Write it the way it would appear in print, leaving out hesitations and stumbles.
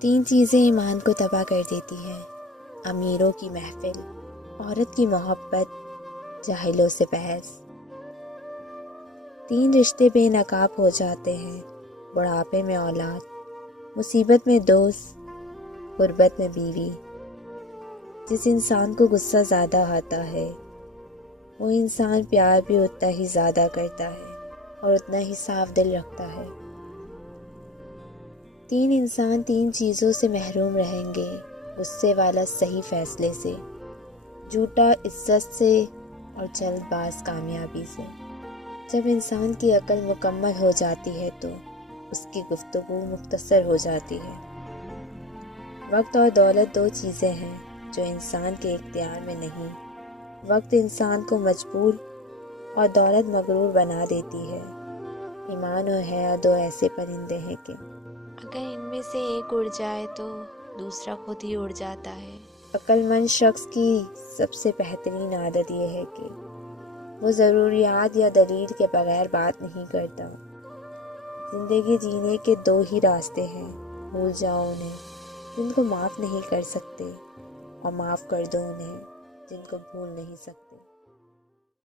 تین چیزیں ایمان کو تباہ کر دیتی ہیں: امیروں کی محفل، عورت کی محبت، جاہلوں سے بحث۔ تین رشتے بے نقاب ہو جاتے ہیں: بڑھاپے میں اولاد، مصیبت میں دوست، غربت میں بیوی۔ جس انسان کو غصہ زیادہ آتا ہے وہ انسان پیار بھی اتنا ہی زیادہ کرتا ہے اور اتنا ہی صاف دل رکھتا ہے۔ تین انسان تین چیزوں سے محروم رہیں گے: غصے والا صحیح فیصلے سے، جھوٹا عزت سے، اور جلد باز کامیابی سے۔ جب انسان کی عقل مکمل ہو جاتی ہے تو اس کی گفتگو مختصر ہو جاتی ہے۔ وقت اور دولت دو چیزیں ہیں جو انسان کے اختیار میں نہیں۔ وقت انسان کو مجبور اور دولت مغرور بنا دیتی ہے۔ ایمان اور حیا دو ایسے پرندے ہیں کہ اگر ان میں سے ایک اڑ جائے تو دوسرا خود ہی اڑ جاتا ہے۔ عقل مند شخص کی سب سے بہترین عادت یہ ہے کہ وہ ضروریات یا دلیل کے بغیر بات نہیں کرتا۔ زندگی جینے کے دو ہی راستے ہیں: بھول جاؤ انہیں جن کو معاف نہیں کر سکتے، اور معاف کر دو انہیں جن کو بھول نہیں سکتے۔